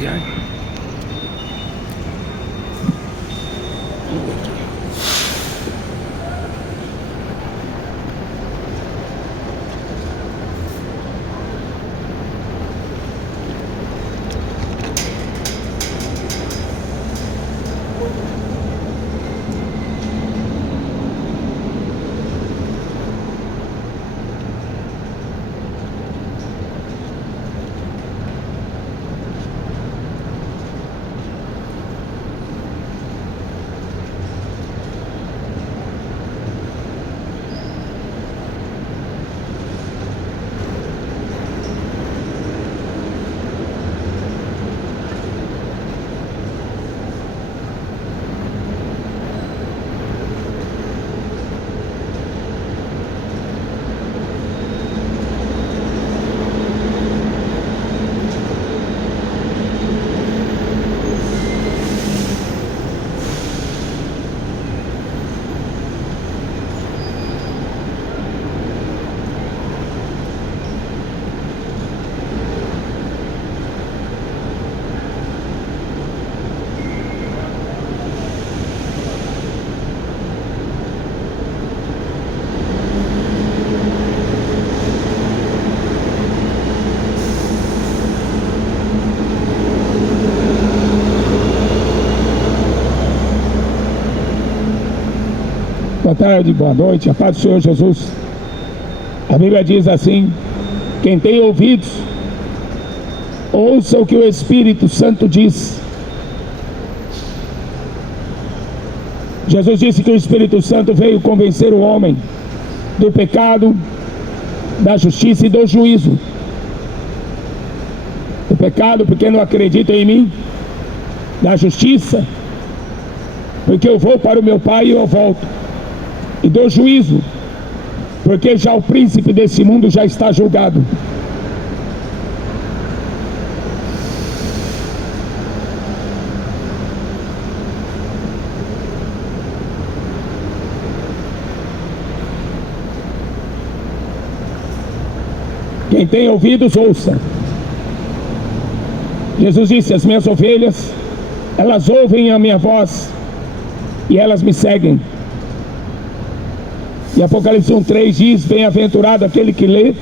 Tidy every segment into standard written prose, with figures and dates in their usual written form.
já. Boa tarde, boa noite, a paz do Senhor Jesus. A Bíblia diz assim: quem tem ouvidos, ouça o que o Espírito Santo diz. Jesus disse que o Espírito Santo veio convencer o homem do pecado, da justiça e do juízo. O pecado, porque não acreditam em mim. Da justiça, porque eu vou para o meu Pai e eu volto. E do juízo, porque já o príncipe desse mundo já está julgado. Quem tem ouvidos, ouça. Jesus disse: as minhas ovelhas, elas ouvem a minha voz e elas me seguem. E Apocalipse 1:3 diz: bem-aventurado aquele que lê,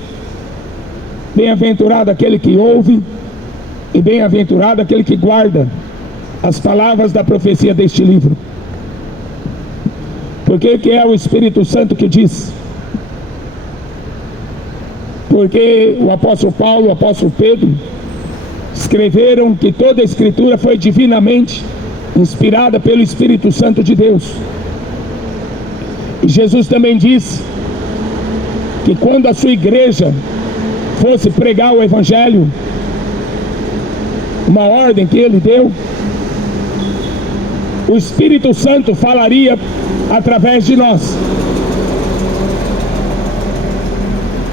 bem-aventurado aquele que ouve, e bem-aventurado aquele que guarda as palavras da profecia deste livro. Porque que é o Espírito Santo que diz? Porque o apóstolo Paulo, o apóstolo Pedro escreveram que toda a Escritura foi divinamente inspirada pelo Espírito Santo de Deus. E Jesus também disse que quando a sua igreja fosse pregar o Evangelho, uma ordem que ele deu, o Espírito Santo falaria através de nós.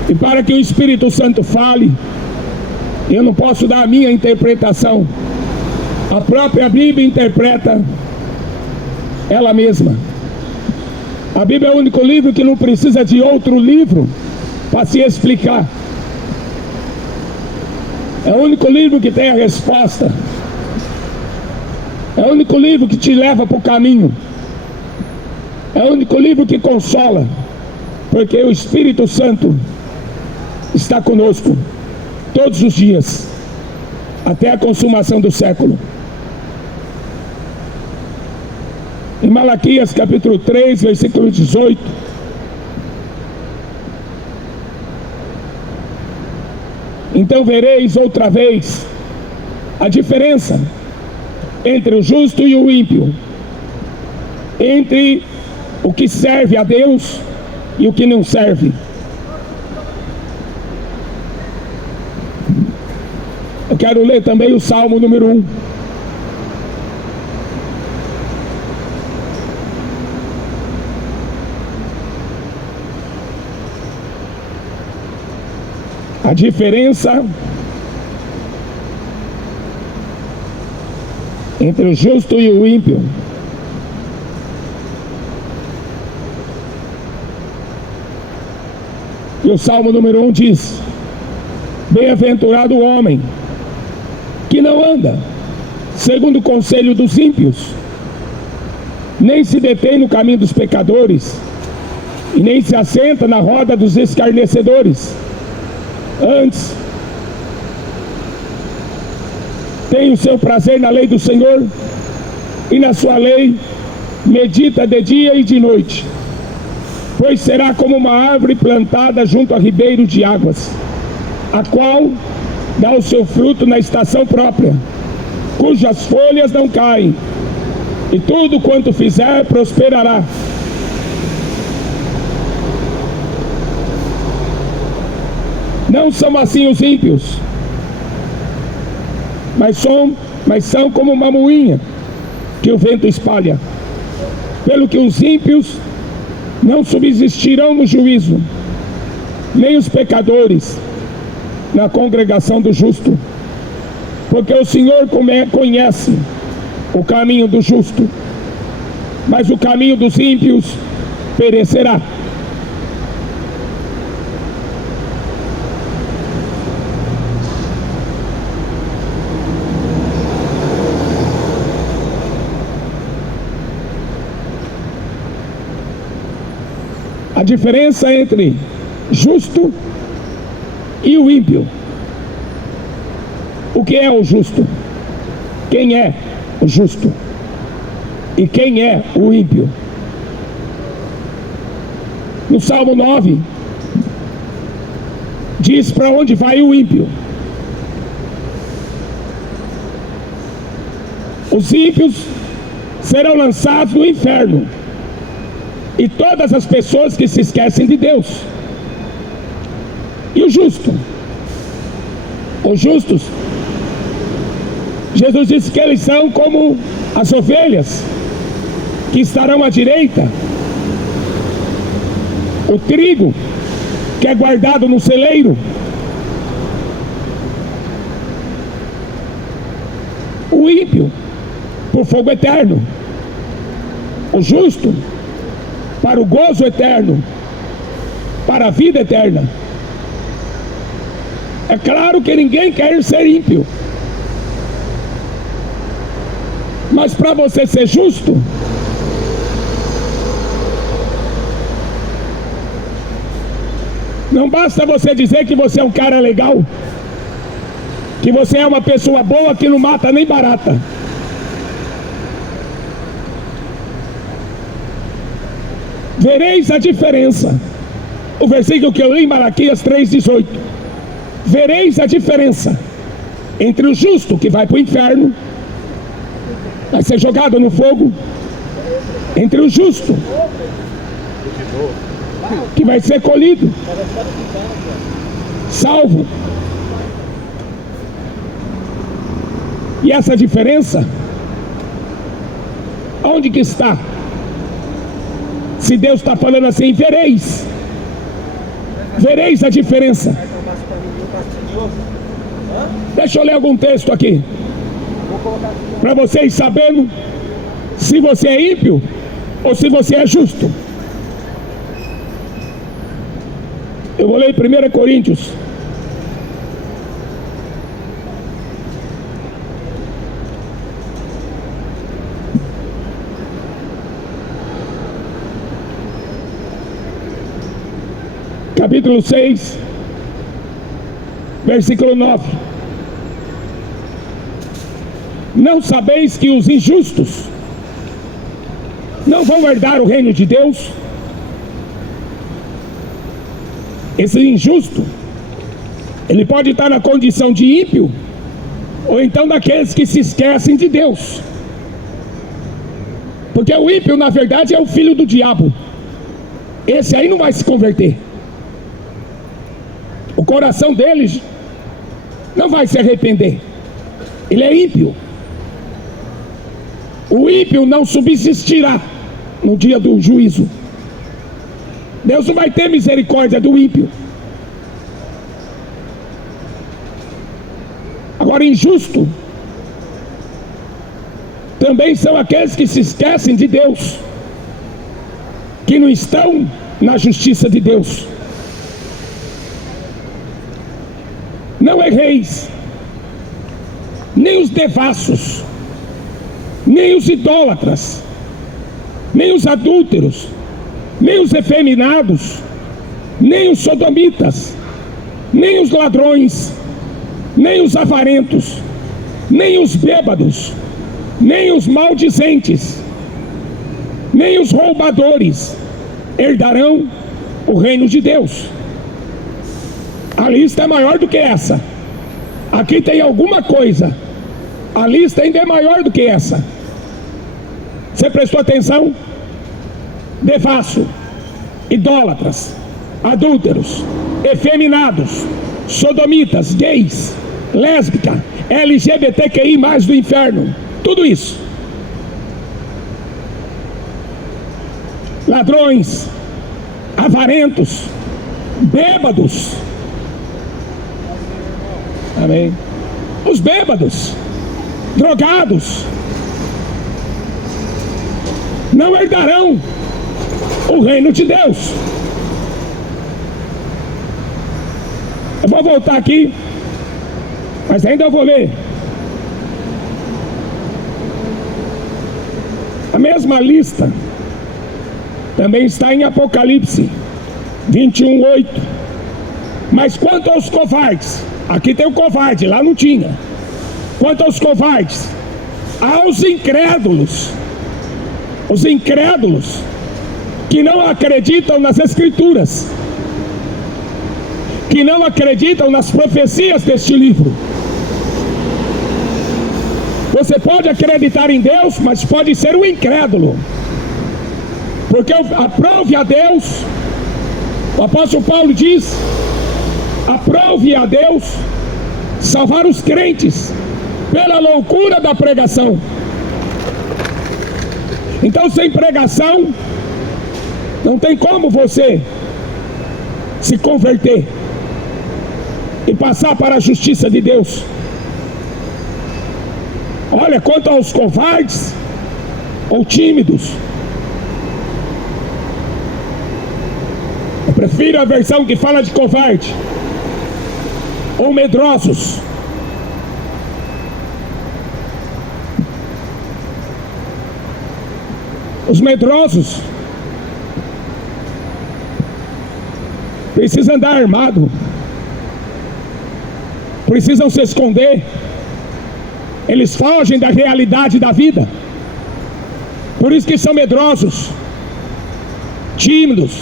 E para que o Espírito Santo fale, eu não posso dar a minha interpretação. A própria Bíblia interpreta ela mesma. A Bíblia é o único livro que não precisa de outro livro para se explicar. É o único livro que tem a resposta. É o único livro que te leva para o caminho. É o único livro que consola. Porque o Espírito Santo está conosco todos os dias, até a consumação do século. Em Malaquias capítulo 3, versículo 18, então vereis outra vez a diferença entre o justo e o ímpio, entre o que serve a Deus e o que não serve. Eu quero ler também o Salmo número 1. A diferença entre o justo e o ímpio. E o Salmo número 1 diz: bem-aventurado o homem que não anda segundo o conselho dos ímpios, nem se detém no caminho dos pecadores, e nem se assenta na roda dos escarnecedores. Antes, tem o seu prazer na lei do Senhor, e na sua lei medita de dia e de noite. Pois será como uma árvore plantada junto a ribeiro de águas, a qual dá o seu fruto na estação própria, cujas folhas não caem, e tudo quanto fizer prosperará. Não são assim os ímpios, mas são como uma moinha que o vento espalha. Pelo que os ímpios não subsistirão no juízo, nem os pecadores na congregação do justo. Porque o Senhor conhece o caminho do justo, mas o caminho dos ímpios perecerá. A diferença entre justo e o ímpio. O que é o justo? Quem é o justo? E quem é o ímpio? No Salmo 9, diz para onde vai o ímpio. Os ímpios serão lançados no inferno, e todas as pessoas que se esquecem de Deus. E o justo? Os justos, Jesus disse que eles são como as ovelhas que estarão à direita, o trigo que é guardado no celeiro, o ímpio por fogo eterno, o justo para o gozo eterno, para a vida eterna. É claro que ninguém quer ser ímpio, mas para você ser justo, não basta você dizer que você é um cara legal, que você é uma pessoa boa que não mata nem barata. Vereis a diferença. O versículo que eu li em Malaquias 3,18. Vereis a diferença entre o justo que vai para o inferno, vai ser jogado no fogo, entre o justo que vai ser colhido, salvo. E essa diferença, onde que está? Se Deus está falando assim, vereis a diferença. Deixa eu ler algum texto aqui, para vocês saberem se você é ímpio ou se você é justo. Eu vou ler 1 Coríntios. Capítulo 6, versículo 9. Não sabeis que os injustos não vão herdar o reino de Deus? Esse injusto, ele pode estar na condição de ímpio, ou então daqueles que se esquecem de Deus. Porque o ímpio, na verdade, é o filho do diabo. Esse aí não vai se converter. O coração deles não vai se arrepender. Ele é ímpio. O ímpio não subsistirá no dia do juízo. Deus não vai ter misericórdia do ímpio. Agora, injusto também são aqueles que se esquecem de Deus, que não estão na justiça de Deus. Não erreis, nem os devassos, nem os idólatras, nem os adúlteros, nem os efeminados, nem os sodomitas, nem os ladrões, nem os avarentos, nem os bêbados, nem os maldizentes, nem os roubadores herdarão o reino de Deus. A lista é maior do que essa. Aqui tem alguma coisa. A lista ainda é maior do que essa. Você prestou atenção? Devasso, idólatras, adúlteros, efeminados, sodomitas, gays, lésbica, LGBTQI mais do inferno, tudo isso. Ladrões, avarentos, bêbados. Amém. Os bêbados, drogados, não herdarão o reino de Deus. Eu vou voltar aqui, mas ainda eu vou ler a mesma lista. Também está em Apocalipse 21:8. Mas quanto aos covardes, aqui tem o covarde, lá não tinha. Quanto aos covardes, aos incrédulos, os incrédulos que não acreditam nas Escrituras, que não acreditam nas profecias deste livro. Você pode acreditar em Deus, mas pode ser um incrédulo, porque aprove a Deus. O apóstolo Paulo diz: aprove a Deus salvar os crentes pela loucura da pregação. Então, sem pregação não tem como você se converter e passar para a justiça de Deus. Olha, quanto aos covardes ou tímidos, eu prefiro a versão que fala de covarde, ou medrosos. Os medrosos precisam andar armado, precisam se esconder. Eles fogem da realidade da vida, por isso que são medrosos, tímidos.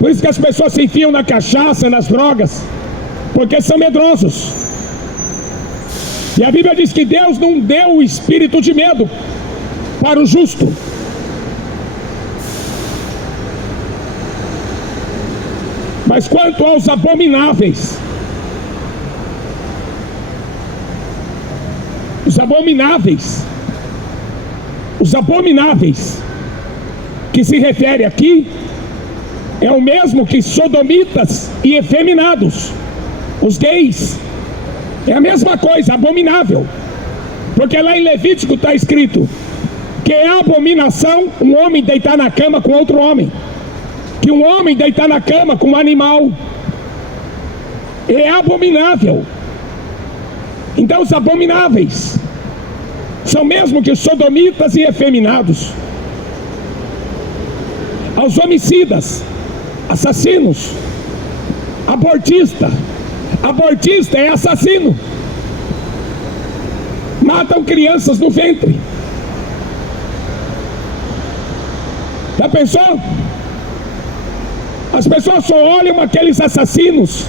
Por isso que as pessoas se enfiam na cachaça, nas drogas, porque são medrosos. E a Bíblia diz que Deus não deu o espírito de medo para o justo. Mas quanto aos abomináveis, os abomináveis que se refere aqui é o mesmo que sodomitas e efeminados, os gays. É a mesma coisa, abominável. Porque lá em Levítico está escrito que é abominação um homem deitar na cama com outro homem, que um homem deitar na cama com um animal. É abominável. Então os abomináveis são mesmo que os sodomitas e efeminados. Aos homicidas, assassinos, abortista é assassino, matam crianças no ventre. Já pensou? As pessoas só olham aqueles assassinos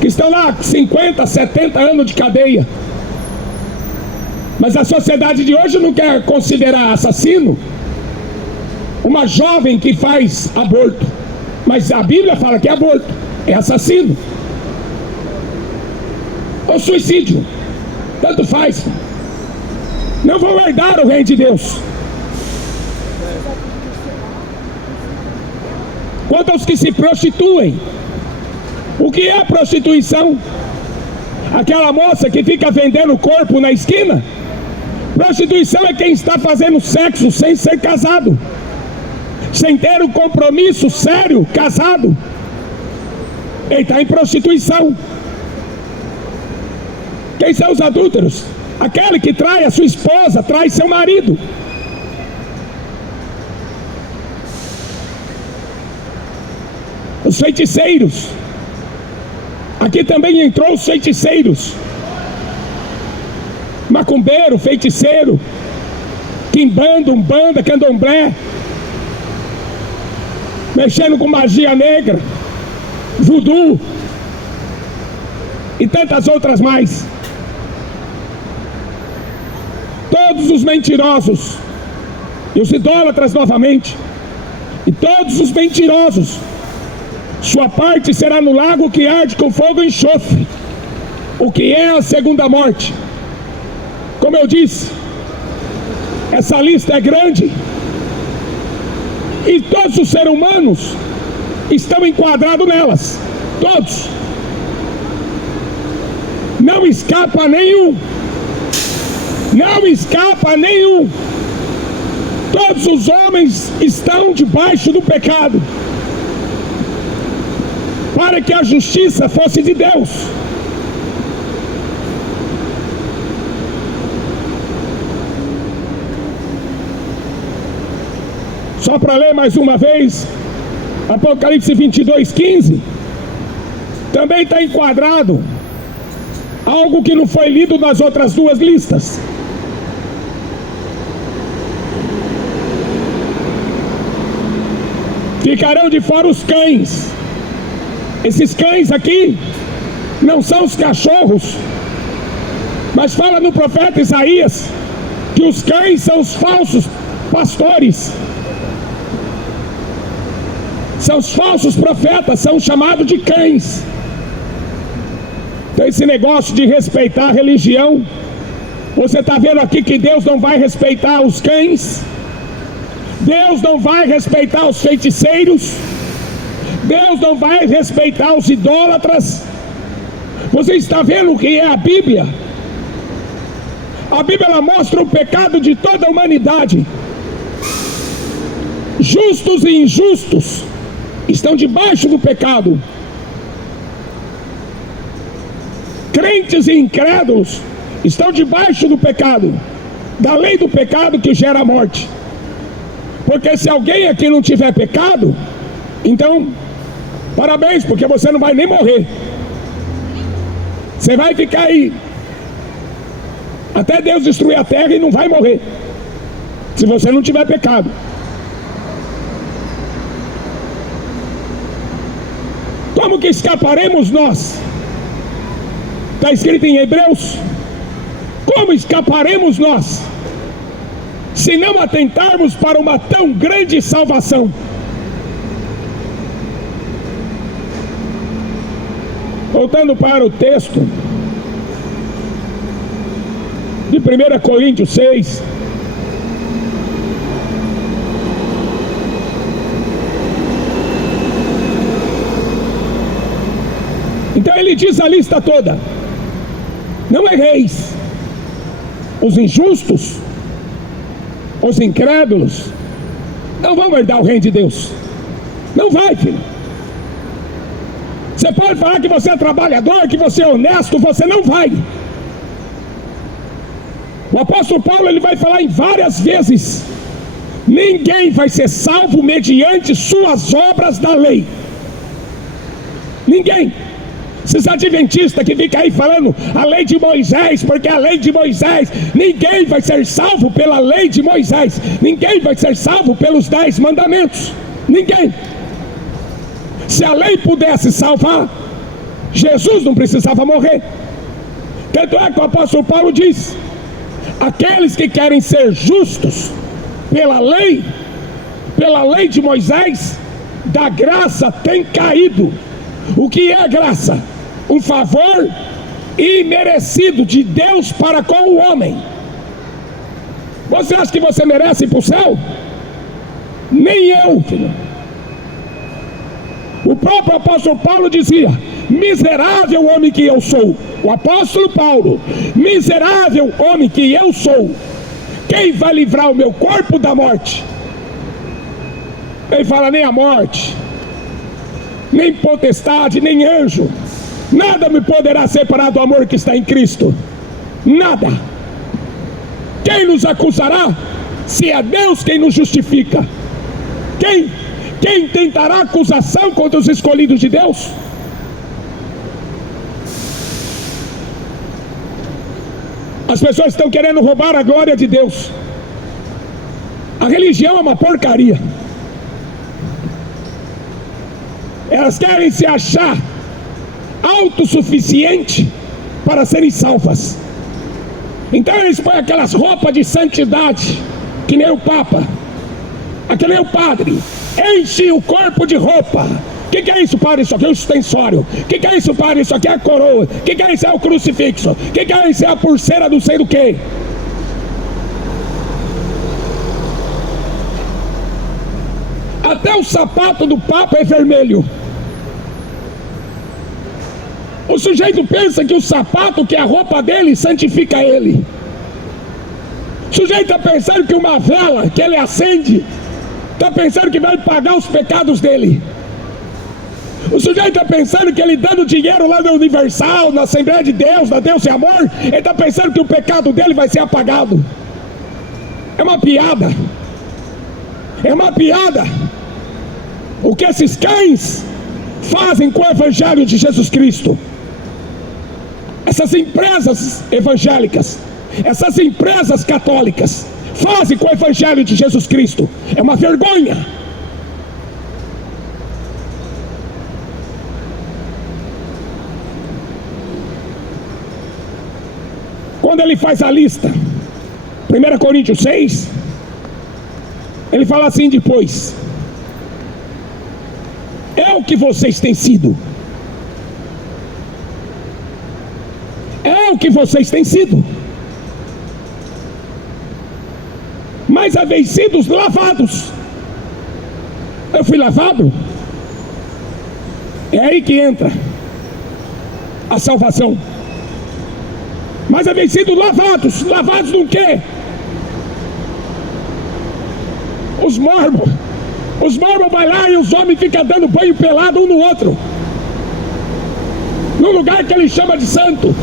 que estão lá 50, 70 anos de cadeia, mas a sociedade de hoje não quer considerar assassino uma jovem que faz aborto, mas a Bíblia fala que é aborto, é assassino ou suicídio, tanto faz. Não vão herdar o reino de Deus. Quanto aos que se prostituem, o que é prostituição? Aquela moça que fica vendendo o corpo na esquina? Prostituição é quem está fazendo sexo sem ser casado, sem ter um compromisso sério, casado. Ele está em prostituição. Quem são os adúlteros? Aquele que trai a sua esposa, trai seu marido. Os feiticeiros. Aqui também entrou os feiticeiros. Macumbeiro, feiticeiro, quimbanda, umbanda, candomblé, mexendo com magia negra, voodoo e tantas outras mais. Todos os mentirosos e os idólatras novamente, e todos os mentirosos, sua parte será no lago que arde com fogo e enxofre, o que é a segunda morte. Como eu disse, essa lista é grande, e todos os seres humanos estão enquadrados nelas, todos. Não escapa nenhum, não escapa nenhum. Todos os homens estão debaixo do pecado, para que a justiça fosse de Deus. Só para ler mais uma vez, Apocalipse 22:15, também está enquadrado algo que não foi lido nas outras duas listas. Ficarão de fora os cães. Esses cães aqui não são os cachorros, mas fala no profeta Isaías que os cães são os falsos pastores, são os falsos profetas, são chamados de cães. Então esse negócio de respeitar a religião, você está vendo aqui que Deus não vai respeitar os cães, Deus não vai respeitar os feiticeiros, Deus não vai respeitar os idólatras. Você está vendo o que é a Bíblia? A Bíblia ela mostra o pecado de toda a humanidade. Justos e injustos estão debaixo do pecado. Crentes e incrédulos estão debaixo do pecado, da lei do pecado que gera a morte. Porque se alguém aqui não tiver pecado, então parabéns, porque você não vai nem morrer. Você vai ficar aí até Deus destruir a terra e não vai morrer, se você não tiver pecado. Como que escaparemos nós? Está escrito em Hebreus. Como escaparemos nós, se não atentarmos para uma tão grande salvação? Voltando para o texto de 1 Coríntios 6, então ele diz a lista toda: não erreis. Os injustos, os incrédulos não vão herdar o reino de Deus. Não vai, filho. Você pode falar que você é trabalhador, que você é honesto, você não vai. O apóstolo Paulo ele vai falar em várias vezes: ninguém vai ser salvo mediante suas obras da lei. Ninguém. Esses adventistas que ficam aí falando a lei de Moisés, porque a lei de Moisés, ninguém vai ser salvo pela lei de Moisés, ninguém vai ser salvo pelos 10 mandamentos, ninguém. Se a lei pudesse salvar, Jesus não precisava morrer. Tanto é que o apóstolo Paulo diz: aqueles que querem ser justos pela lei de Moisés, da graça tem caído. O que é graça? Um favor imerecido de Deus para com o homem. Você acha que você merece ir para o céu? Nem eu, filho. O próprio apóstolo Paulo dizia: miserável homem que eu sou. O apóstolo Paulo: miserável homem que eu sou, quem vai livrar o meu corpo da morte? Ele fala: nem a morte, nem potestade, nem anjo, Nada me poderá separar do amor que está em Cristo. Nada. Quem nos acusará? Se é Deus quem nos justifica. Quem tentará acusação contra os escolhidos de Deus? As pessoas estão querendo roubar a glória de Deus. A religião é uma porcaria. Elas querem se achar autossuficiente para serem salvas. Então eles põem aquelas roupas de santidade, que nem o Papa, que nem o padre, enchem o corpo de roupa. O que é isso, padre? Isso aqui é o extensório. O que é isso, padre? Isso aqui é a coroa. O que é isso? É o crucifixo. O que é isso? É a pulseira não sei do que. Até o sapato do Papa é vermelho. O sujeito pensa que o sapato, que é a roupa dele, santifica ele. O sujeito está pensando que uma vela que ele acende, está pensando que vai pagar os pecados dele. O sujeito está pensando que ele dando dinheiro lá na Universal, na Assembleia de Deus, na Deus e Amor, ele está pensando que o pecado dele vai ser apagado. É uma piada. É uma piada. O que esses cães fazem com o Evangelho de Jesus Cristo? Essas empresas evangélicas, essas empresas católicas fazem com o Evangelho de Jesus Cristo. É uma vergonha. Quando ele faz a lista, 1 Coríntios 6, ele fala assim depois: é o que vocês têm sido. É o que vocês têm sido. Mas haveis sido lavados. Eu fui lavado. É aí que entra a salvação. Mas haveis sido lavados. Lavados no quê? Os mormons vai lá e os homens ficam dando banho pelado um no outro, num lugar que ele chama de santo.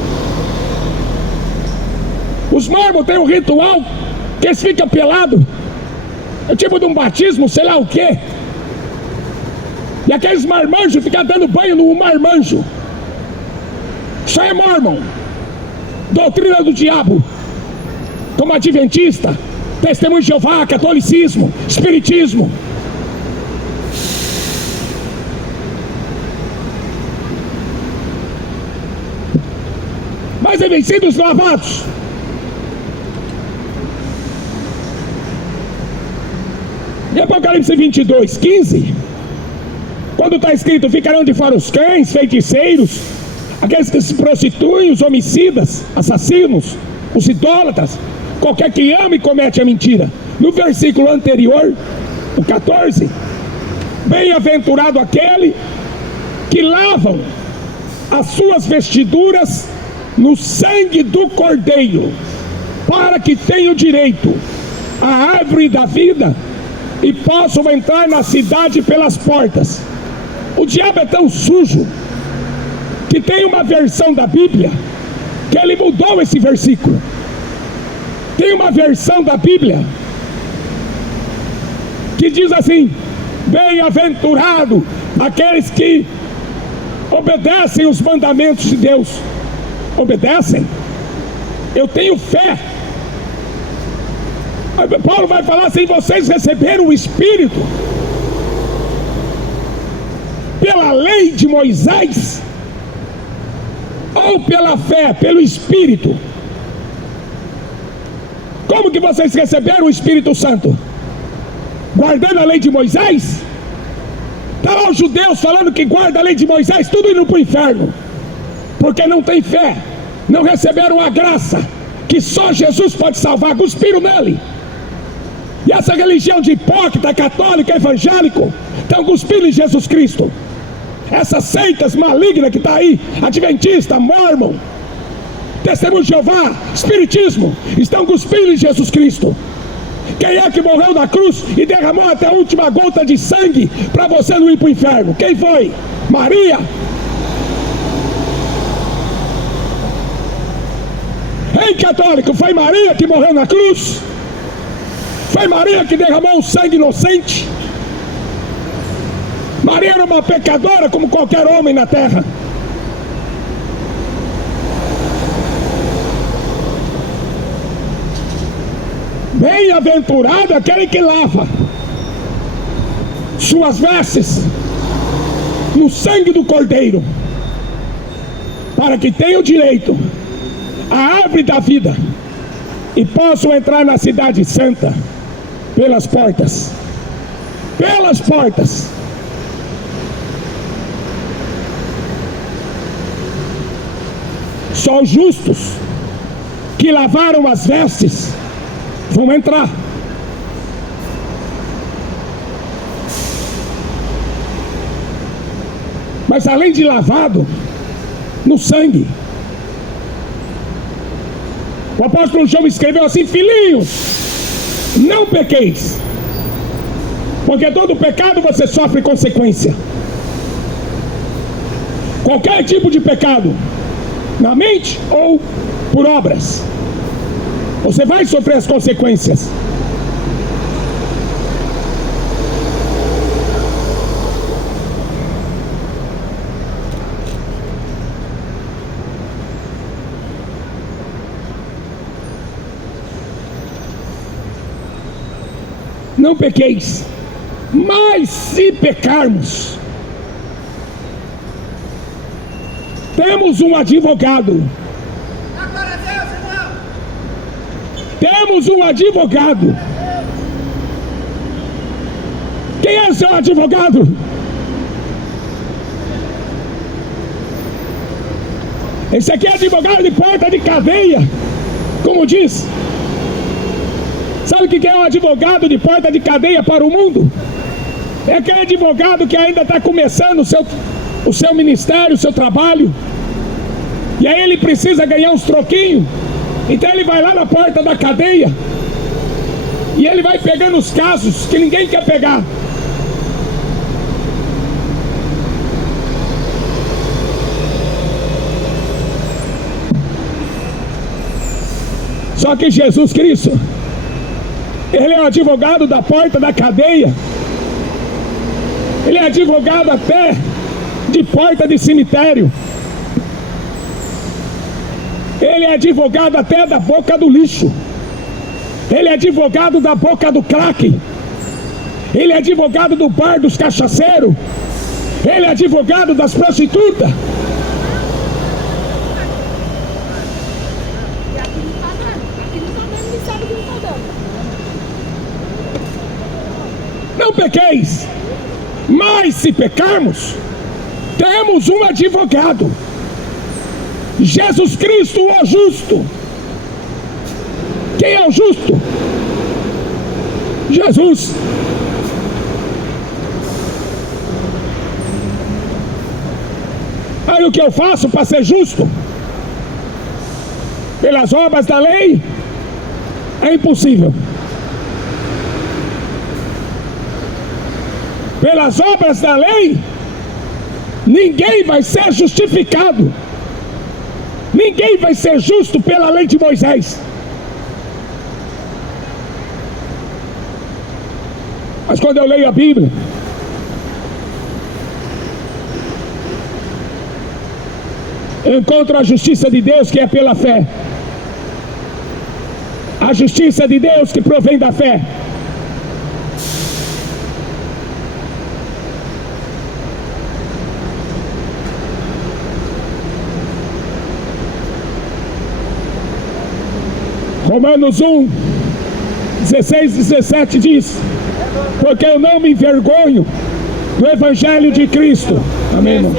Os mormons têm um ritual que eles ficam pelados, é tipo de um batismo, sei lá o quê. E aqueles marmanjos ficam dando banho no marmanjo. Isso aí é mormon. Doutrina do diabo. Como adventista, Testemunho de Jeová, catolicismo, espiritismo. Mas havem sido os lavados. Em Apocalipse 22, 15, quando está escrito: ficarão de fora os cães, feiticeiros, aqueles que se prostituem, os homicidas, assassinos, os idólatras, qualquer que ama e comete a mentira. No versículo anterior, o 14, bem-aventurado aquele que lavam as suas vestiduras no sangue do Cordeiro, para que tenham direito à árvore da vida e possam entrar na cidade pelas portas. O diabo é tão sujo que tem uma versão da Bíblia que ele mudou esse versículo. Tem uma versão da Bíblia que diz assim: bem-aventurado aqueles que obedecem os mandamentos de Deus. Obedecem? Eu tenho fé. Paulo vai falar assim: vocês receberam o Espírito pela lei de Moisés ou pela fé, pelo Espírito? Como que vocês receberam o Espírito Santo? Guardando a lei de Moisés? Está lá os judeus falando que guarda a lei de Moisés, tudo indo para o inferno, porque não tem fé, não receberam a graça que só Jesus pode salvar, cuspiram nele. E essa religião de hipócrita, católico, evangélico, estão cuspindo em Jesus Cristo. Essas seitas malignas que está aí, adventista, mormon, Testemunho de Jeová, espiritismo, estão cuspindo em Jesus Cristo. Quem é que morreu na cruz e derramou até a última gota de sangue para você não ir para o inferno? Quem foi? Maria. católico, foi Maria que morreu na cruz? Foi Maria que derramou um sangue inocente? Maria era uma pecadora como qualquer homem na terra. Bem-aventurado aquele que lava suas vestes no sangue do Cordeiro, para que tenham direito à árvore da vida e possam entrar na cidade santa pelas portas. Pelas portas. Só os justos que lavaram as vestes vão entrar. Mas além de lavado no sangue, o apóstolo João escreveu assim: filhinhos, não pequeis, porque todo pecado você sofre consequência. Qualquer tipo de pecado, na mente ou por obras, você vai sofrer as consequências. Não pequeis, mas se pecarmos, temos um advogado. Temos um advogado. Quem é o seu advogado? Esse aqui é advogado de porta de cadeia, como diz. Sabe o que é um advogado de porta de cadeia para o mundo? É aquele advogado que ainda está começando o seu ministério, o seu trabalho, e aí ele precisa ganhar uns troquinhos. Então ele vai lá na porta da cadeia e ele vai pegando os casos que ninguém quer pegar. Só que Jesus Cristo, Ele é o advogado da porta da cadeia. Ele é advogado até de porta de cemitério. Ele é advogado até da boca do lixo. Ele é advogado da boca do crack. Ele é advogado do bar dos cachaceiros. Ele é advogado das prostitutas. Não pequeis, mas se pecarmos, temos um advogado, Jesus Cristo, o justo. Quem é o justo? Jesus. Aí o que eu faço para ser justo? Pelas obras da lei? É impossível. Pelas obras da lei, ninguém vai ser justificado. Ninguém vai ser justo pela lei de Moisés. Mas quando eu leio a Bíblia, eu encontro a justiça de Deus que é pela fé. A justiça de Deus que provém da fé. Romanos 1, 16 e 17 diz: porque eu não me envergonho do Evangelho de Cristo. Amém, irmão?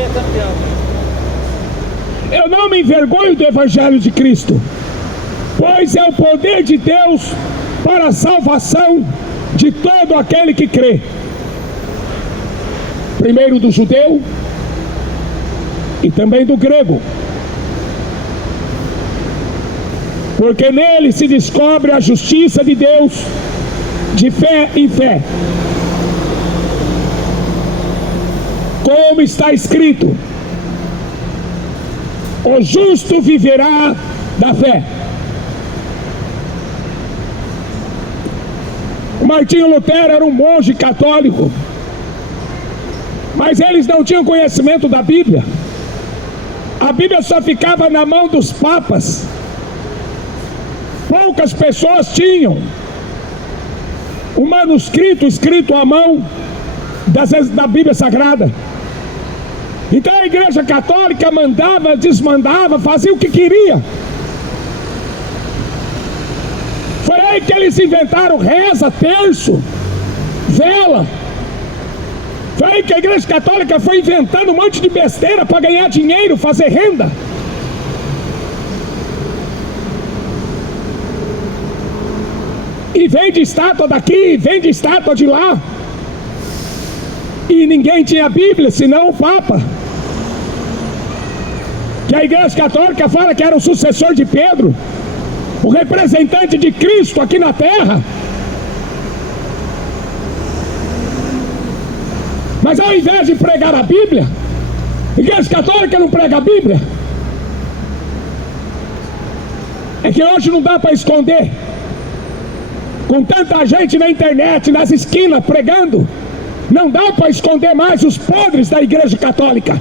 Eu não me envergonho do Evangelho de Cristo, pois é o poder de Deus para a salvação de todo aquele que crê. Primeiro do judeu e também do grego. Porque nele se descobre a justiça de Deus, de fé em fé. Como está escrito: o justo viverá da fé. Martinho Lutero era um monge católico, mas eles não tinham conhecimento da Bíblia. A Bíblia só ficava na mão dos papas. Poucas pessoas tinham o manuscrito escrito à mão da Bíblia Sagrada. Então a Igreja Católica mandava, desmandava, fazia o que queria. Foi aí que eles inventaram reza, terço, vela. Foi aí que a Igreja Católica foi inventando um monte de besteira para ganhar dinheiro, fazer renda. E vende estátua daqui, vende estátua de lá. E ninguém tinha Bíblia, senão o Papa. Que a Igreja Católica fala que era o sucessor de Pedro, o representante de Cristo aqui na terra. Mas ao invés de pregar a Bíblia, a Igreja Católica não prega a Bíblia. É que hoje não dá para esconder. Com tanta gente na internet, nas esquinas, pregando, não dá para esconder mais os podres da Igreja Católica.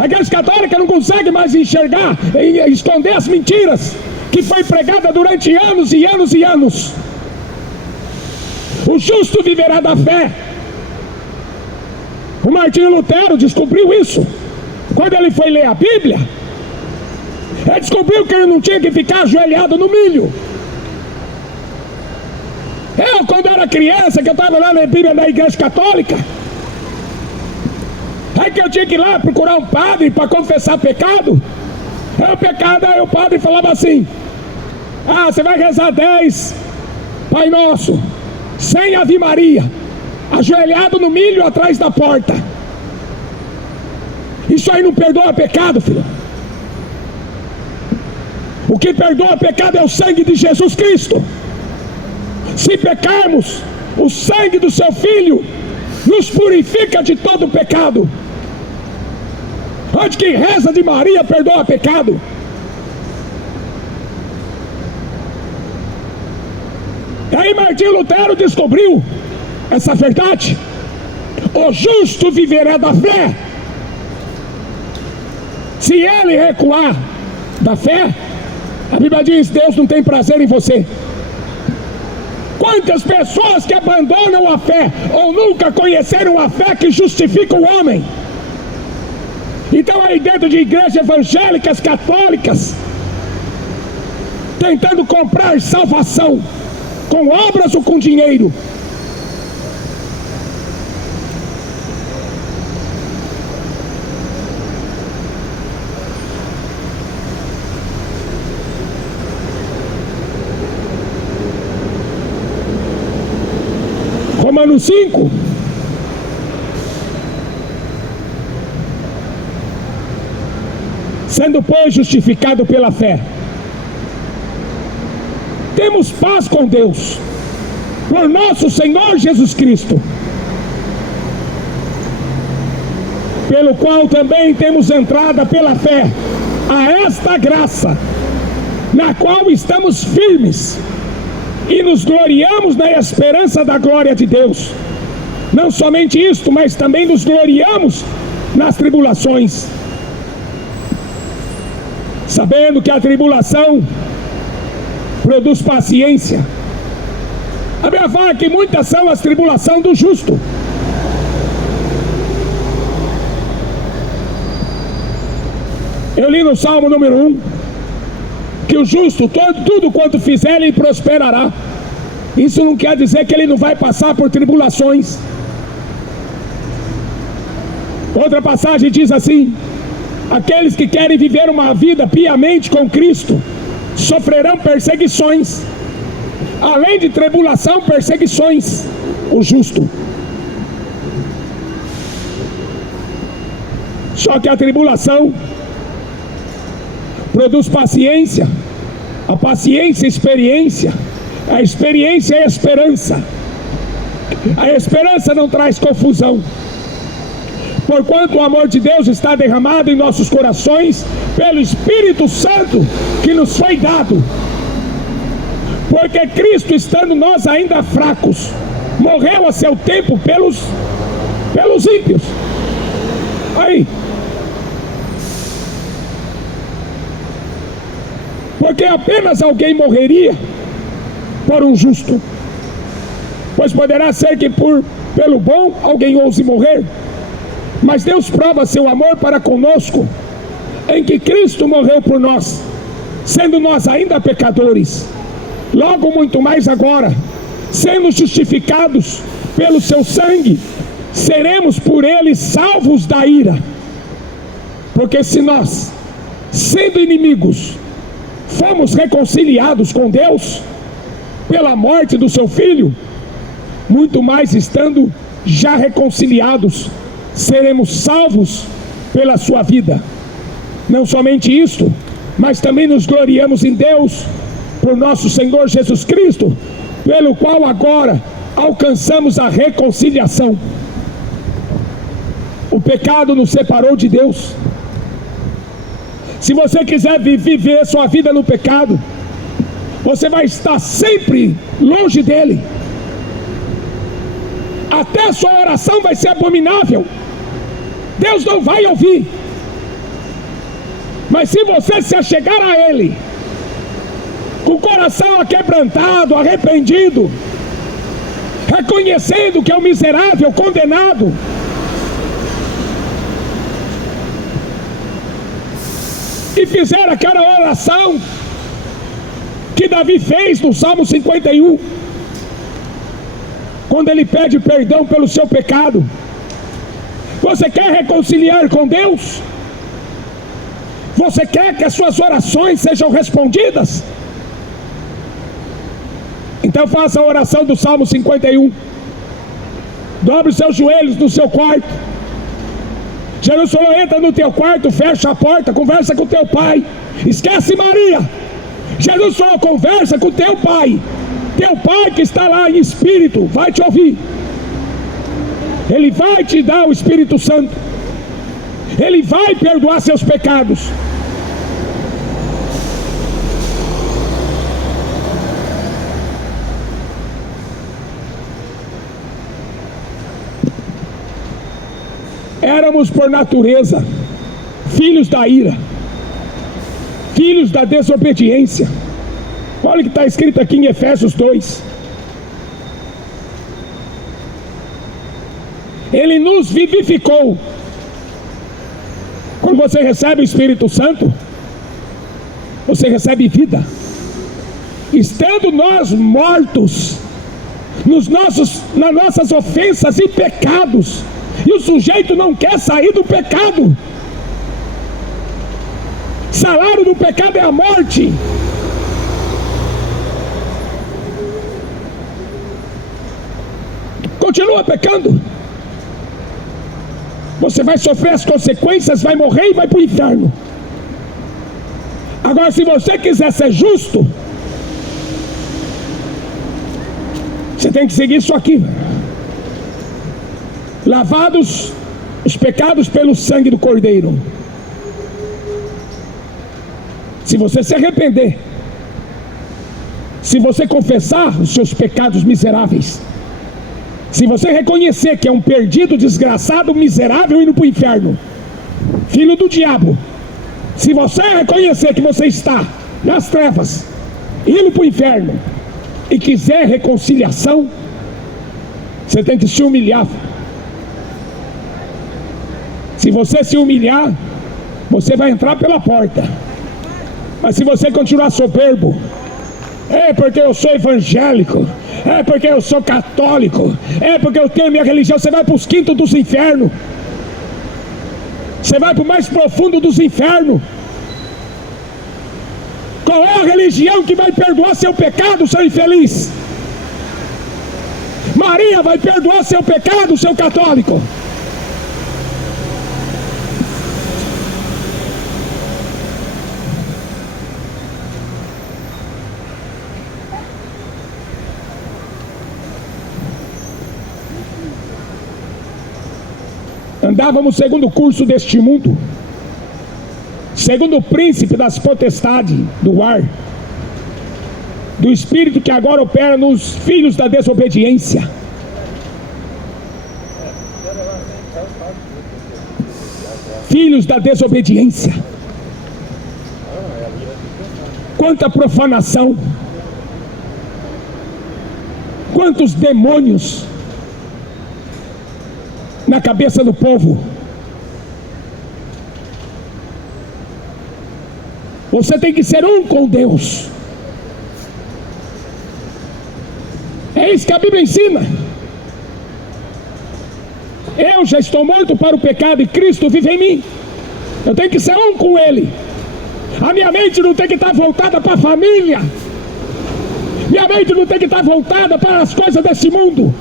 A Igreja Católica não consegue mais enxergar e esconder as mentiras que foi pregada durante anos e anos e anos. O justo viverá da fé. O Martinho Lutero descobriu isso. Quando ele foi ler a Bíblia, ele descobriu que ele não tinha que ficar ajoelhado no milho. Eu, quando era criança, que eu estava lá na Bíblia da Igreja Católica, aí que eu tinha que ir lá procurar um padre para confessar pecado. Aí o padre falava assim: você vai rezar 10 Pai Nosso, 100 Ave Maria, ajoelhado no milho atrás da porta. Isso aí não perdoa pecado, filho. O que perdoa pecado é o sangue de Jesus Cristo. Se pecarmos, o sangue do seu Filho nos purifica de todo pecado. Onde que reza de Maria perdoa pecado? E aí Martinho Lutero descobriu essa verdade. O justo viverá da fé. Se ele recuar da fé, a Bíblia diz: Deus não tem prazer em você. Quantas pessoas que abandonam a fé ou nunca conheceram a fé que justifica o homem? Então aí dentro de igrejas evangélicas, católicas, tentando comprar salvação com obras ou com dinheiro. Romanos 5. Sendo, pois, justificado pela fé, temos paz com Deus, por nosso Senhor Jesus Cristo, pelo qual também temos entrada pela fé a esta graça, na qual estamos firmes, e nos gloriamos na esperança da glória de Deus. Não somente isto, mas também nos gloriamos nas tribulações, sabendo que a tribulação produz paciência. A Bíblia fala que muitas são as tribulações do justo. Eu li no Salmo número 1 que o justo, tudo quanto fizer, ele prosperará. Isso não quer dizer que ele não vai passar por tribulações. Outra passagem diz assim: aqueles que querem viver uma vida piamente com Cristo sofrerão perseguições. Além de tribulação, perseguições. O justo. Só que a tribulação produz paciência, a paciência, experiência, a experiência é esperança. A esperança não traz confusão, porquanto o amor de Deus está derramado em nossos corações pelo Espírito Santo que nos foi dado. Porque Cristo, estando nós ainda fracos, morreu a seu tempo pelos ímpios. Aí, porque apenas alguém morreria por um justo, pois poderá ser que pelo bom alguém ouse morrer. Mas Deus prova seu amor para conosco, em que Cristo morreu por nós, sendo nós ainda pecadores. Logo muito mais agora, sendo justificados pelo seu sangue, seremos por ele salvos da ira. Porque se nós, sendo inimigos, fomos reconciliados com Deus pela morte do seu Filho, muito mais estando já reconciliados, seremos salvos pela sua vida. Não somente isto, mas também nos gloriamos em Deus por nosso Senhor Jesus Cristo, pelo qual agora alcançamos a reconciliação. O pecado nos separou de Deus. Se você quiser viver sua vida no pecado, você vai estar sempre longe dele. Até a sua oração vai ser abominável. Deus não vai ouvir. Mas se você se achegar a ele, com o coração aquebrantado, arrependido, reconhecendo que é um miserável, condenado, e fizer aquela oração que Davi fez no Salmo 51, quando ele pede perdão pelo seu pecado. Você quer reconciliar com Deus? Você quer que as suas orações sejam respondidas? Então faça a oração do Salmo 51. Dobre os seus joelhos no seu quarto. Jesus falou: entra no teu quarto, fecha a porta, conversa com teu pai. Esquece Maria. Jesus falou: conversa com teu pai. Teu pai que está lá em espírito vai te ouvir. Ele vai te dar o Espírito Santo. Ele vai perdoar seus pecados. Éramos por natureza filhos da ira, filhos da desobediência. Olha o que está escrito aqui em Efésios 2. Ele nos vivificou. Quando você recebe o Espírito Santo, você recebe vida. Estando nós mortos nas nossas ofensas e pecados, e o sujeito não quer sair do pecado. Salário do pecado é a morte. Continua pecando, você vai sofrer as consequências, vai morrer e vai para o inferno. Agora, se você quiser ser justo, você tem que seguir isso aqui: lavados os pecados pelo sangue do Cordeiro. Se você se arrepender, se você confessar os seus pecados miseráveis, se você reconhecer que é um perdido, desgraçado, miserável, indo para o inferno, filho do diabo, se você reconhecer que você está nas trevas, indo para o inferno, e quiser reconciliação, você tem que se humilhar. Se você se humilhar, você vai entrar pela porta. Mas se você continuar soberbo, é porque eu sou evangélico, é porque eu sou católico, é porque eu tenho minha religião, você vai para os quintos dos infernos. Você vai para o mais profundo dos infernos. Qual é a religião que vai perdoar seu pecado, seu infeliz? Maria vai perdoar seu pecado, seu católico? Andávamos segundo o curso deste mundo, segundo o príncipe das potestades do ar, do espírito que agora opera nos filhos da desobediência. filhos da desobediência. Quanta profanação, quantos demônios na cabeça do povo. Você tem que ser um com Deus. É isso que a Bíblia ensina. Eu já estou morto para o pecado e Cristo vive em mim. Eu tenho que ser um com Ele. A minha mente não tem que estar voltada para a família. Minha mente não tem que estar voltada para as coisas desse mundo.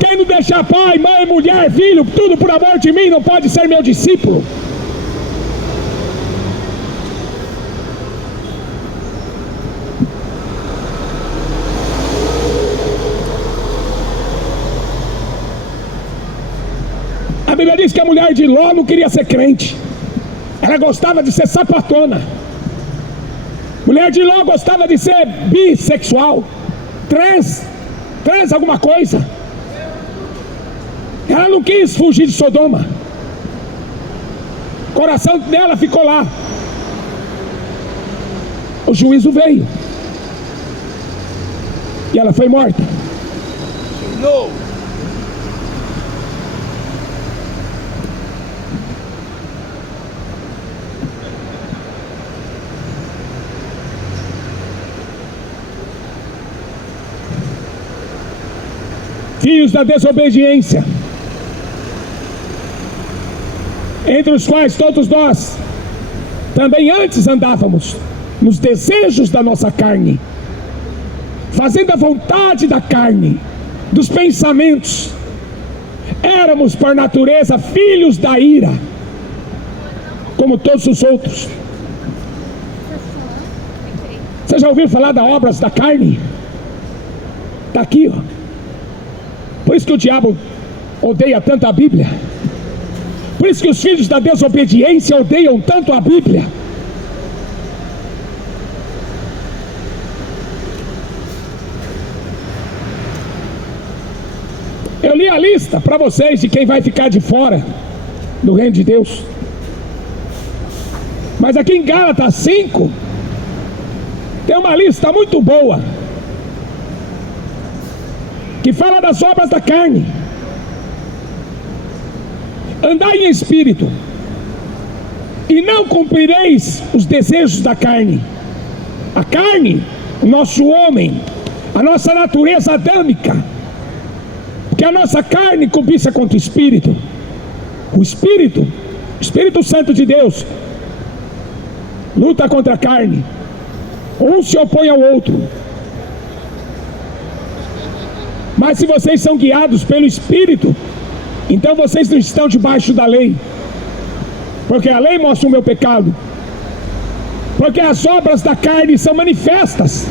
Quem não deixar pai, mãe, mulher, filho, tudo por amor de mim, não pode ser meu discípulo. A Bíblia diz que a mulher de Ló não queria ser crente. Ela gostava de ser sapatona. Mulher de Ló gostava de ser bissexual, trans alguma coisa. Ela não quis fugir de Sodoma. O coração dela ficou lá. O juízo veio. E ela foi morta. Não. Filhos da desobediência, entre os quais todos nós também antes andávamos nos desejos da nossa carne, fazendo a vontade da carne, dos pensamentos. Éramos por natureza filhos da ira, como todos os outros. Você já ouviu falar das obras da carne? Está aqui, ó. Por isso que o diabo odeia tanto a Bíblia. Por isso que os filhos da desobediência odeiam tanto a Bíblia. Eu li a lista para vocês de quem vai ficar de fora do reino de Deus. Mas aqui em Gálatas 5 tem uma lista muito boa, que fala das obras da carne. Andai em espírito, e não cumprireis os desejos da carne. A carne, o nosso homem, a nossa natureza adâmica, porque a nossa carne cobiça contra o Espírito. O Espírito Santo de Deus, luta contra a carne. Um se opõe ao outro. Mas se vocês são guiados pelo Espírito, então vocês não estão debaixo da lei, porque a lei mostra o meu pecado, porque as obras da carne são manifestas.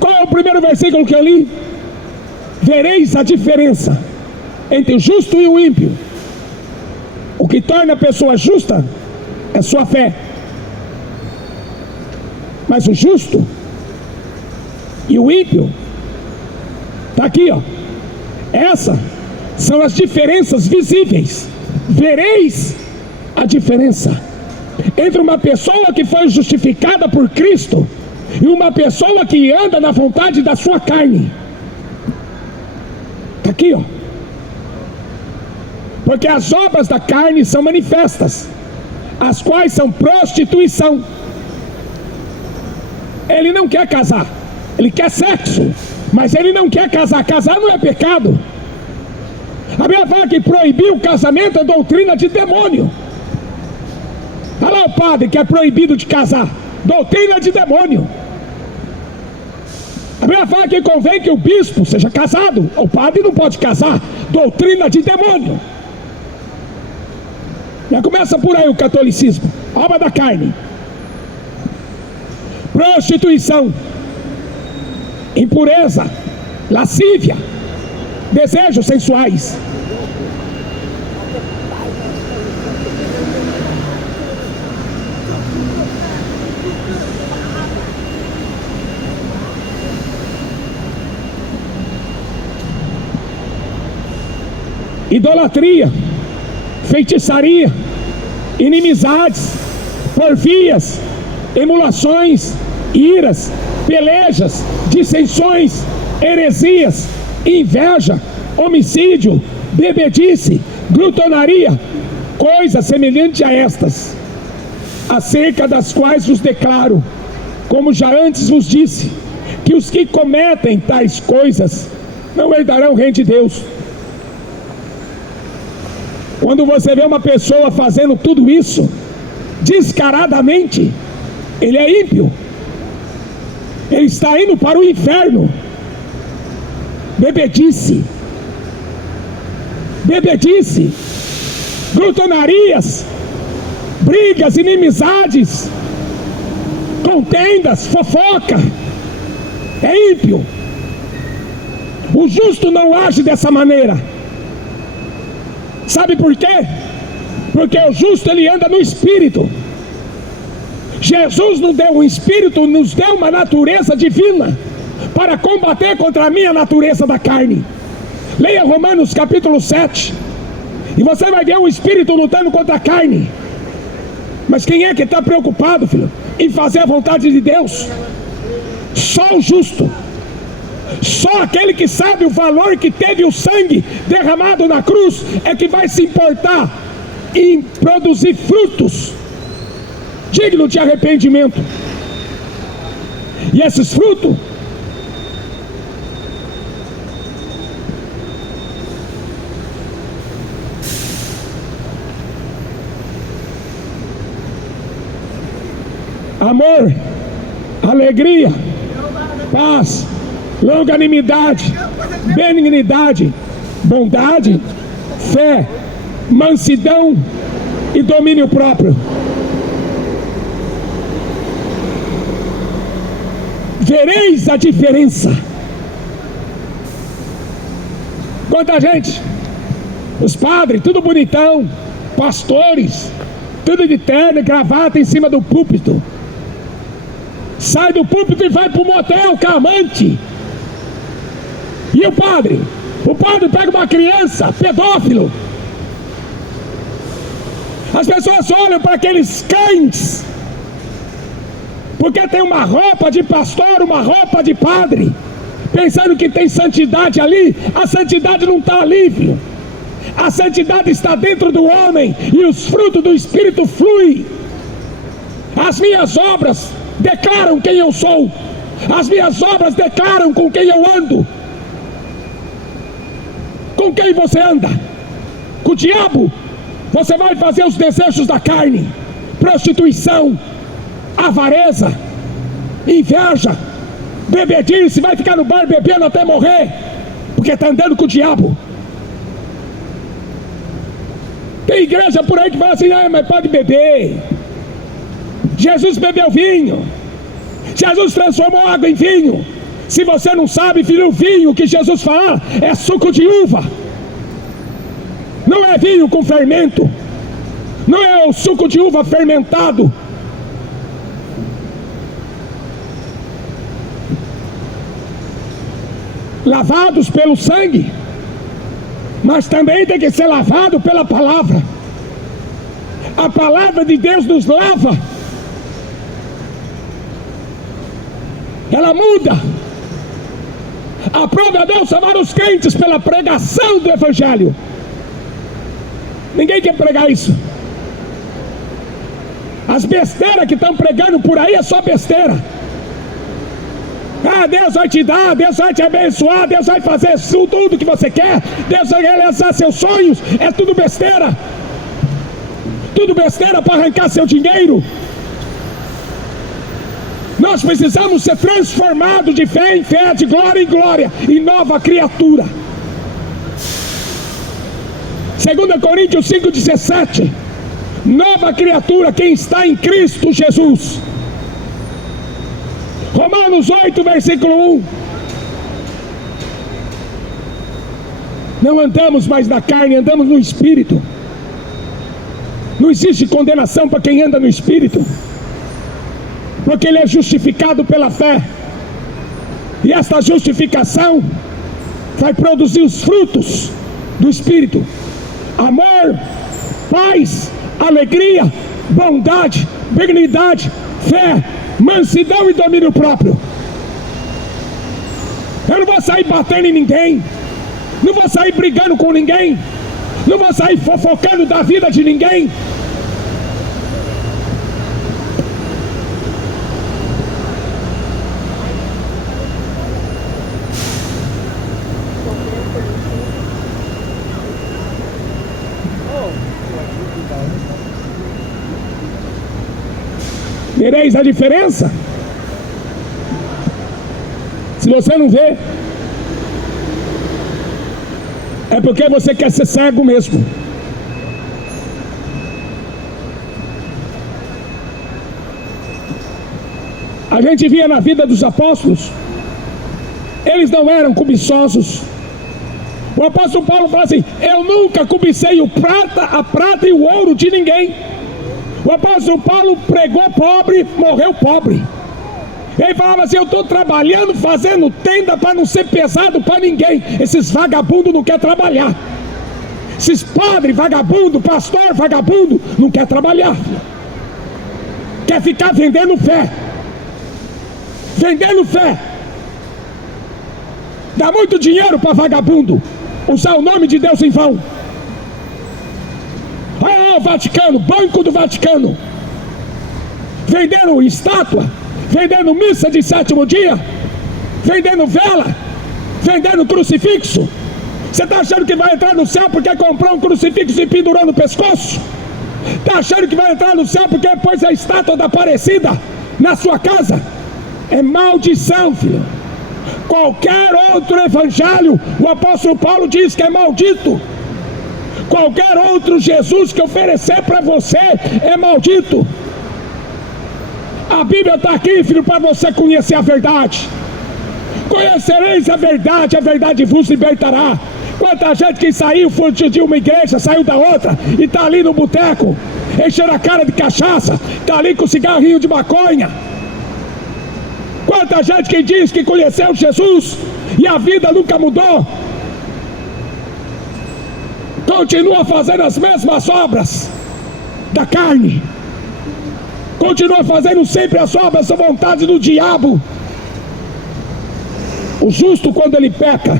Qual é o primeiro versículo que eu li? Vereis a diferença entre o justo e o ímpio. O que torna a pessoa justa é sua fé, mas o justo e o ímpio, está aqui, ó. Essas são as diferenças visíveis. Vereis a diferença entre uma pessoa que foi justificada por Cristo e uma pessoa que anda na vontade da sua carne. Está aqui, ó. Porque as obras da carne são manifestas, as quais são prostituição. Ele não quer casar, ele quer sexo, mas ele não quer casar. Casar não é pecado. A Bíblia fala que proibir o casamento é doutrina de demônio. Olha lá o padre que é proibido de casar, doutrina de demônio. A Bíblia fala que convém que o bispo seja casado, o padre não pode casar, doutrina de demônio. Já começa por aí o catolicismo, obra da carne. Prostituição, impureza, lascívia, desejos sensuais. idolatria, feitiçaria, inimizades, porfias, emulações, iras, pelejas, dissensões, heresias, inveja, homicídio, bebedice, glutonaria, coisas semelhantes a estas, acerca das quais vos declaro, como já antes vos disse, que os que cometem tais coisas não herdarão o reino de Deus. Quando você vê uma pessoa fazendo tudo isso descaradamente, ele é ímpio, ele está indo para o inferno. Bebedice, glutonarias, brigas, inimizades, contendas, fofoca, é ímpio. O justo não age dessa maneira. Sabe por quê? Porque o justo ele anda no Espírito. Jesus nos deu um Espírito, nos deu uma natureza divina para combater contra a minha natureza da carne. Leia Romanos capítulo 7 e você vai ver o Espírito lutando contra a carne. Mas quem é que está preocupado, filho, em fazer a vontade de Deus? Só o justo. Só aquele que sabe o valor que teve o sangue derramado na cruz é que vai se importar em produzir frutos dignos de arrependimento. E esses frutos amor, alegria, paz, longanimidade, benignidade, bondade, fé, mansidão e domínio próprio. Vereis a diferença. Quanta gente, os padres, tudo bonitão, pastores, tudo de terno e gravata em cima do púlpito, sai do púlpito e vai para o motel com a amante. E o padre pega uma criança, pedófilo. As pessoas olham para aqueles cães, porque tem uma roupa de pastor, uma roupa de padre, pensando que tem santidade ali. A santidade não está ali, filho. A santidade está dentro do homem e os frutos do Espírito fluem. As minhas obras declaram quem eu sou. As minhas obras declaram com quem eu ando. Com quem você anda? Com o diabo? Você vai fazer os desejos da carne, prostituição, avareza, inveja, bebedice, vai ficar no bar bebendo até morrer, porque está andando com o diabo. Tem igreja por aí que fala assim: ah, mas pode beber. Jesus bebeu vinho, Jesus transformou água em vinho. Se você não sabe, filho, o vinho que Jesus fala é suco de uva, não é vinho com fermento, não é o suco de uva fermentado. Lavados pelo sangue, mas também tem que ser lavado pela palavra. A palavra de Deus nos lava, ela muda. Aprove a Deus salvar os crentes pela pregação do Evangelho. Ninguém quer pregar isso. As besteiras que estão pregando por aí é só besteira. Ah, Deus vai te dar, Deus vai te abençoar, Deus vai fazer tudo que você quer, Deus vai realizar seus sonhos. É tudo besteira. Tudo besteira para arrancar seu dinheiro. Nós precisamos ser transformados de fé em fé, de glória em glória, em nova criatura. 2 Coríntios 5,17. Nova criatura, quem está em Cristo Jesus. Romanos 8, versículo 1. Não andamos mais na carne, andamos no Espírito. Não existe condenação para quem anda no Espírito, porque ele é justificado pela fé. E esta justificação vai produzir os frutos do Espírito: amor, paz, alegria, bondade, benignidade, fé, mansidão e domínio próprio. Eu não vou sair batendo em ninguém, não vou sair brigando com ninguém, não vou sair fofocando da vida de ninguém. Vereis a diferença? Se você não vê, é porque você quer ser cego mesmo. A gente via na vida dos apóstolos, eles não eram cobiçosos. O apóstolo Paulo fala assim: eu nunca cobicei a prata e o ouro de ninguém. O apóstolo Paulo pregou pobre, morreu pobre. Ele falava assim: eu estou trabalhando, fazendo tenda para não ser pesado para ninguém. Esses vagabundos não querem trabalhar. Esses padres vagabundo, pastor vagabundo, não quer trabalhar. Quer ficar vendendo fé. Vendendo fé. Dá muito dinheiro para vagabundo usar o nome de Deus em vão. Olha o Vaticano, Banco do Vaticano, vendendo estátua, vendendo missa de sétimo dia, vendendo vela, vendendo crucifixo. Você está achando que vai entrar no céu porque comprou um crucifixo e pendurou no pescoço? Está achando que vai entrar no céu porque pôs a estátua da Aparecida na sua casa? É maldição, filho. Qualquer outro evangelho, o apóstolo Paulo diz que é maldito. Qualquer outro Jesus que oferecer para você é maldito. A Bíblia está aqui, filho, para você conhecer a verdade. Conhecereis a verdade vos libertará. Quanta gente que saiu, foi de uma igreja, saiu da outra e está ali no boteco, enchendo a cara de cachaça, está ali com cigarrinho de maconha. Quanta gente que diz que conheceu Jesus e a vida nunca mudou, continua fazendo as mesmas obras da carne, continua fazendo sempre as obras da vontade do diabo. O justo, quando ele peca,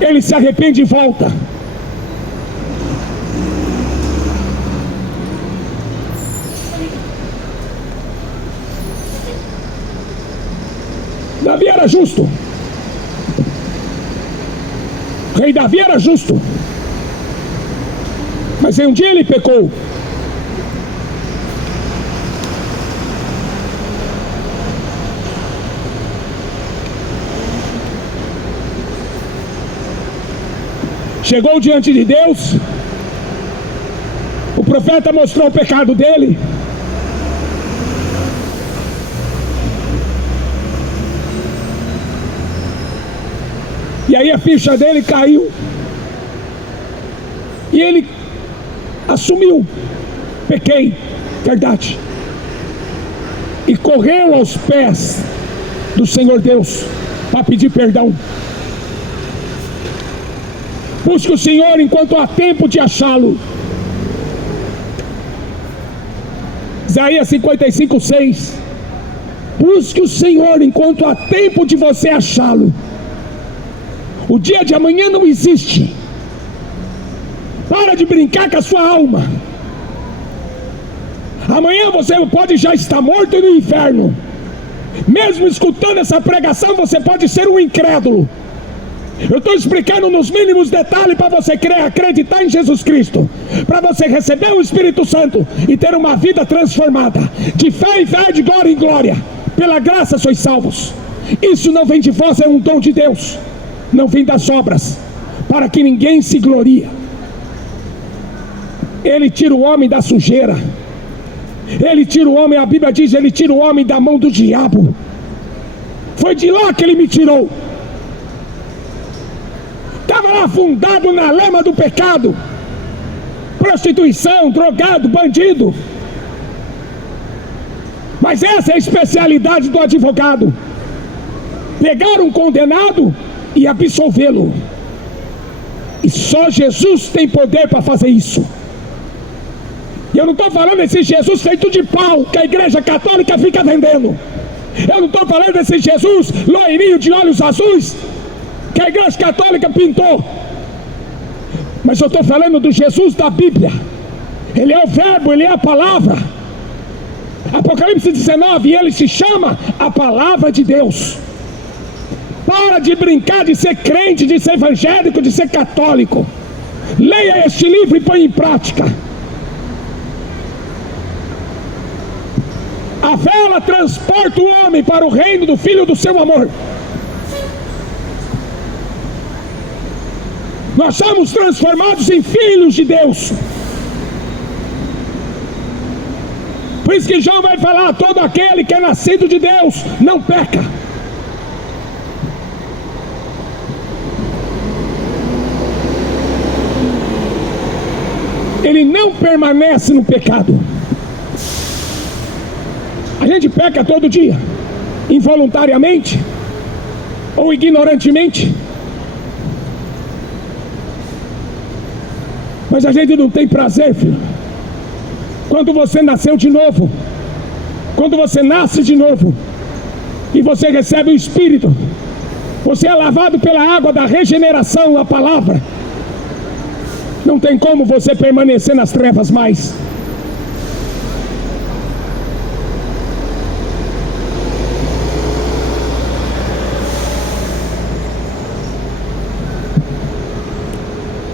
ele se arrepende e volta. Davi era justo. O rei Davi era justo. Mas um dia ele pecou. Chegou diante de Deus. O profeta mostrou o pecado dele. E aí a ficha dele caiu. E ele assumiu: pequei, verdade. E correu aos pés do Senhor Deus para pedir perdão. Busque o Senhor enquanto há tempo de achá-lo. Isaías 55:6. Busque o Senhor enquanto há tempo de você achá-lo. O dia de amanhã não existe. Para de brincar com a sua alma. Amanhã você pode já estar morto no inferno. Mesmo escutando essa pregação, você pode ser um incrédulo. Eu estou explicando nos mínimos detalhes para você acreditar em Jesus Cristo, para você receber o Espírito Santo e ter uma vida transformada, de fé em fé, de glória em glória. Pela graça sois salvos. Isso não vem de vós, é um dom de Deus, não vem das obras, para que ninguém se glorie. Ele tira o homem da sujeira. Ele tira o homem, a Bíblia diz, ele tira o homem da mão do diabo. Foi de lá que ele me tirou. Estava lá afundado na lama do pecado, prostituição, drogado, bandido. Mas essa é a especialidade do advogado: pegar um condenado e absolvê-lo. E só Jesus tem poder para fazer isso. E eu não estou falando desse Jesus feito de pau, que a igreja católica fica vendendo. Eu não estou falando desse Jesus loirinho de olhos azuis, que a igreja católica pintou. Mas eu estou falando do Jesus da Bíblia. Ele é o verbo, ele é a palavra. Apocalipse 19, ele se chama a palavra de Deus. Para de brincar de ser crente, de ser evangélico, de ser católico. Leia este livro e põe em prática. A fé, ela transporta o homem para o reino do Filho do seu amor. Nós somos transformados em filhos de Deus. Por isso que João vai falar: todo aquele que é nascido de Deus não peca. Ele não permanece no pecado. A gente peca todo dia, involuntariamente ou ignorantemente. Mas a gente não tem prazer, filho. Quando você nasceu de novo, quando você nasce de novo e você recebe o Espírito, você é lavado pela água da regeneração, a palavra. Não tem como você permanecer nas trevas mais.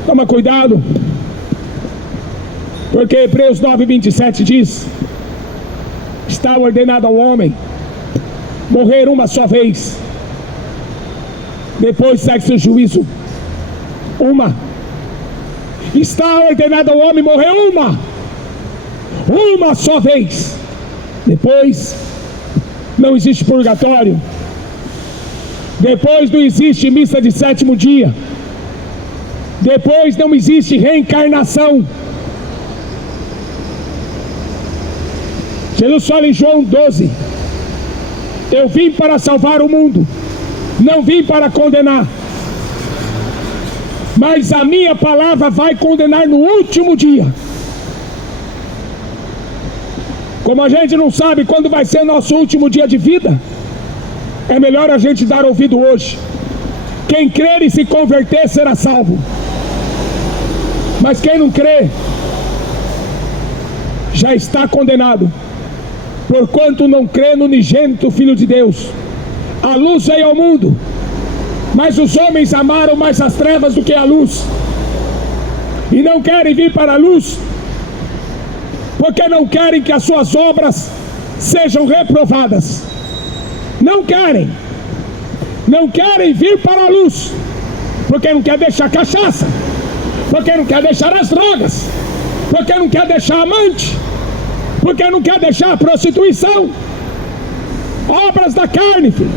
Toma cuidado, porque Hebreus 9:27 diz: está ordenado ao homem morrer uma só vez, depois segue-se o juízo. Está ordenado ao homem morrer uma só vez, depois não existe purgatório, depois não existe missa de sétimo dia, depois não existe reencarnação. Jesus fala em João 12: eu vim para salvar o mundo, não vim para condenar, mas a minha palavra vai condenar no último dia. Como a gente não sabe quando vai ser nosso último dia de vida, é melhor a gente dar ouvido hoje. Quem crer e se converter será salvo, mas quem não crê já está condenado, porquanto não crê no unigênito Filho de Deus. A luz veio ao mundo, mas os homens amaram mais as trevas do que a luz, e não querem vir para a luz, porque não querem que as suas obras sejam reprovadas. Não querem vir para a luz, porque não quer deixar cachaça, porque não quer deixar as drogas, porque não quer deixar amante, porque não quer deixar a prostituição, obras da carne, filho.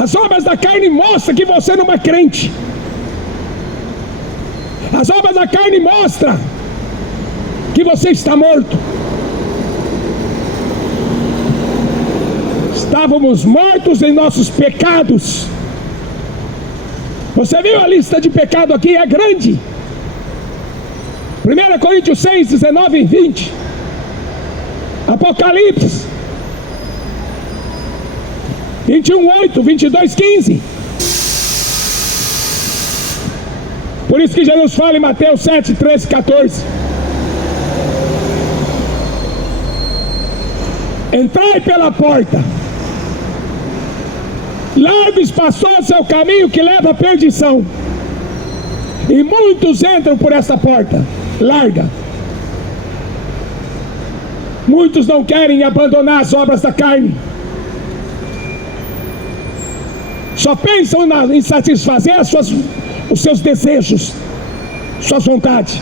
As obras da carne mostram que você não é crente. As obras da carne mostram que você está morto. Estávamos mortos em nossos pecados. Você viu a lista de pecado aqui? É grande. 1 Coríntios 6, 19 e 20. Apocalipse 21, 8, 22, 15. Por isso que Jesus fala em Mateus 7, 13, 14. Entrai pela porta. Largo e espaçoso é o caminho que leva à perdição, e muitos entram por esta porta larga. Muitos não querem abandonar as obras da carne, só pensam em satisfazer os seus desejos, suas vontades.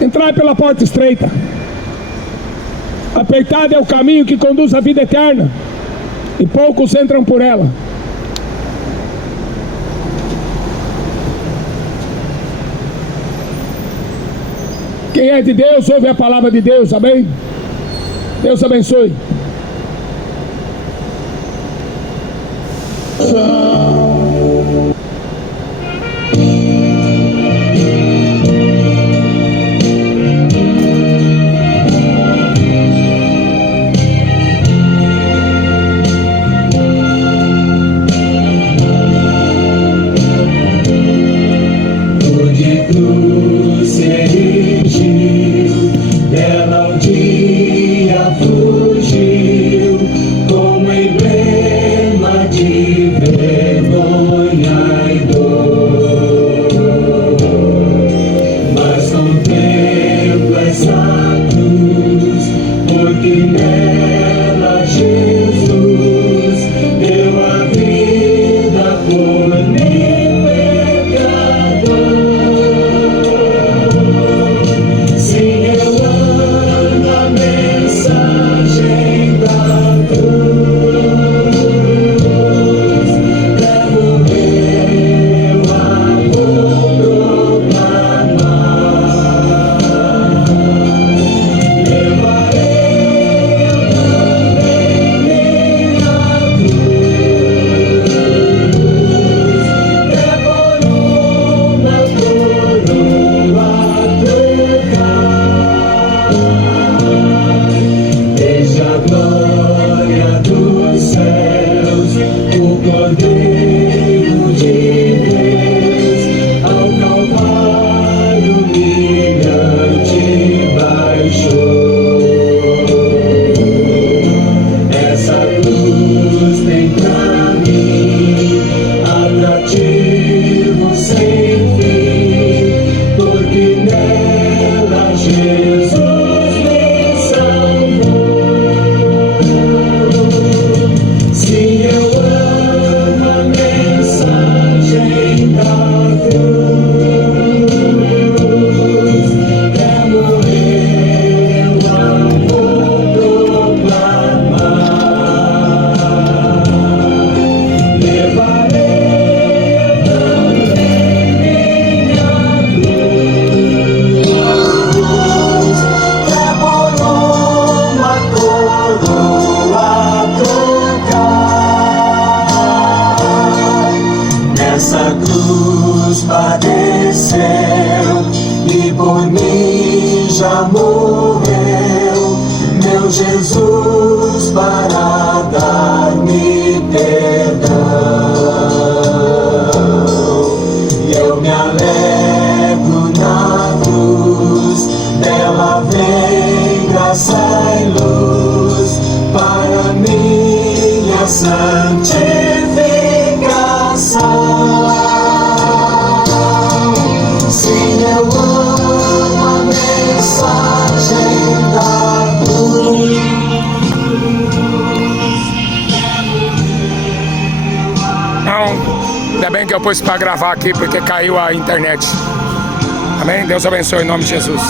Entrai pela porta estreita. Apertado é o caminho que conduz à vida eterna, e poucos entram por ela. Quem é de Deus, ouve a palavra de Deus, amém? Deus abençoe. Jesus para dar-me perdão. E eu me alegro na cruz, dela vem graça e luz para minha santificação. Sim, eu amo a mensagem da cruz. Ainda bem que eu pus para gravar aqui porque caiu a internet. Amém? Deus abençoe em nome de Jesus.